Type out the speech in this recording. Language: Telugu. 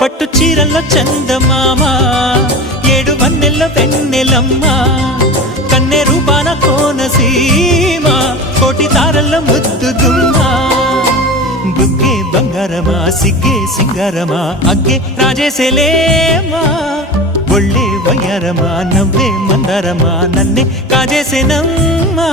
పట్టు చీరల్లో చందమామ ఏడు వన్నెల్లో వెన్నెలమ్మ కన్నె రూపాన కోనసీమ కోటి తారల్లో ముద్దు గుమ్మ బుగ్గే బంగారమా సిగ్గే సింగారమా అగ్గే రాజేసేలేమా ఒళ్ళే వయ్యారమా నవ్వే మందారమా నన్నే కాజేసేనమ్మా